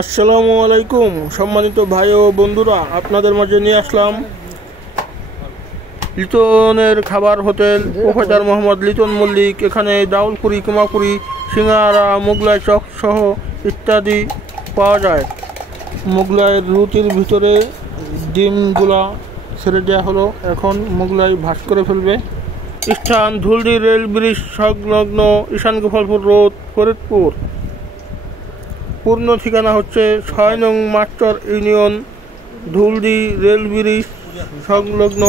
আসসালামু আলাইকুম সম্মানিত ভাই ও বন্ধুরা, আপনাদের মাঝে নিয়ে আসলাম লিটনের খাবার হোটেল প্রফেসর মোহাম্মদ লিটন মল্লিক। এখানে ডাউলপুরি, কুমাপুরি, সিঙ্গারা, মোগলাই চপ সহ ইত্যাদি পাওয়া যায়। মোগলাইয়ের রুটির ভিতরে ডিমগুলা ছেড়ে দেওয়া হলো, এখন মোগলাই ভাজ করে ফেলবে। স্থান ধুলদি রেল ব্রিজ সংলগ্ন ঈশান গোপালপুর রোড, ফরিদপুর। পূর্ণ ঠিকানা হচ্ছে ৬ নং মাঠচর ইউনিয়ন, ধুলদি রেল ব্রিজ সংলগ্ন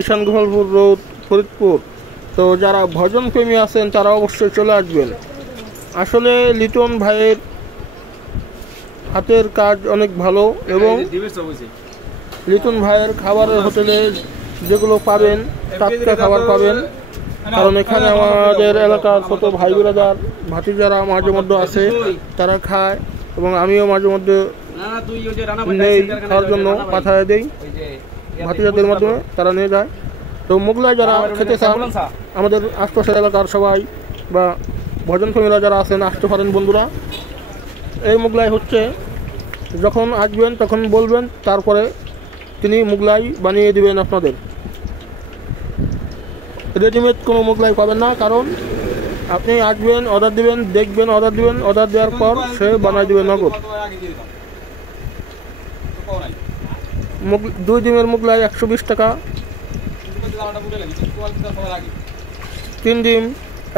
ঈশান গোপালপুর রোড, ফরিদপুর। তো যারা ভজন প্রেমী আছেন তারা অবশ্যই চলে আসবেন। আসলে লিটন ভাইয়ের হাতের কাজ অনেক ভালো এবং লিটন ভাইয়ের খাবারের হোটেলে যেগুলো পাবেন টাটকা খাবার পাবেন। কারণ এখানে আমাদের এলাকার কত ভাই বিরাদার ভাতিজারা মাঝে মধ্যে আছে, তারা খায় এবং আমিও মাঝে মধ্যে নেই খাওয়ার জন্য পাঠায় দেই ভাতিজাদের মাধ্যমে, তারা নিয়ে যায়। তো মোগলাই যারা খেতে চান আমাদের আশপাশের এলাকার সবাই বা ভজন প্রেমীরা যারা আছেন আসতে পারেন বন্ধুরা। এই মোগলাই হচ্ছে যখন আসবেন তখন বলবেন, তারপরে তিনি মোগলাই বানিয়ে দিবেন আপনাদের। রেডিমেড কোনো মোগলাই পাবেন না, কারণ আপনি আসবেন, অর্ডার দিবেন, দেখবেন, অর্ডার দিবেন, অর্ডার দেওয়ার পর সে বানাই দেবে নগদ। 2 ডিমের মোগলাই 120 টাকা, 3 ডিম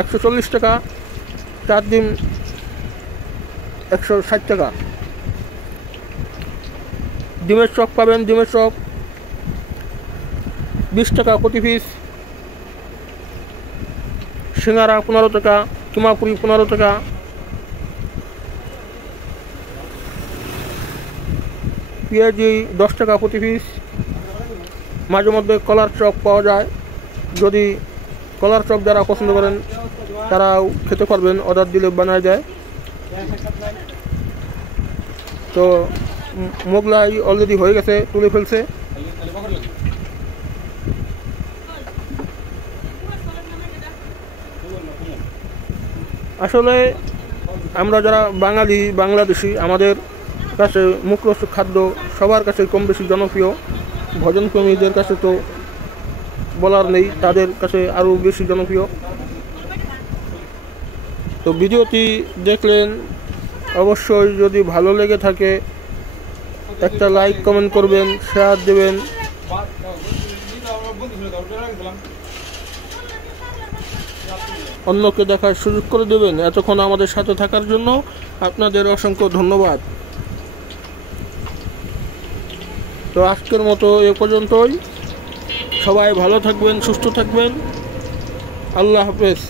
140 টাকা, 4 ডিম 160 টাকা। ডিমের চপ পাবেন, ডিমের চপ 20 টাকা প্রতি পিস। সিঙ্গারা 15 টাকা, কুমাপুরি 15 টাকা, পেঁয়াজি 10 টাকা প্রতি পিস। মাঝে মধ্যে কলার চপ পাওয়া যায়, যদি কলার চপ যারা পছন্দ করেন তারাও খেতে পারবেন, অর্ডার দিলে বানায় যায়। তো মোগলাই অলরেডি হয়ে গেছে, তুলে ফেলছে। আসলে আমরা যারা বাঙালি, বাংলাদেশি, আমাদের কাছে মুখরোচক খাদ্য সবার কাছে কম বেশি জনপ্রিয়। ভজন প্রেমীদের কাছে তো বলার নেই, তাদের কাছে আরও বেশি জনপ্রিয়। তো ভিডিওটি দেখলেন, অবশ্যই যদি ভালো লেগে থাকে একটা লাইক কমেন্ট করবেন, শেয়ার দেবেন। অন্যকে দেখার সুযোগ করে দেবেন। এতক্ষণ আমাদের সাথে থাকার জন্য আপনাদের অসংখ্য ধন্যবাদ। তো আজকের মতো এ পর্যন্তই। সবাই ভালো থাকবেন, সুস্থ থাকবেন। আল্লাহ হাফেজ।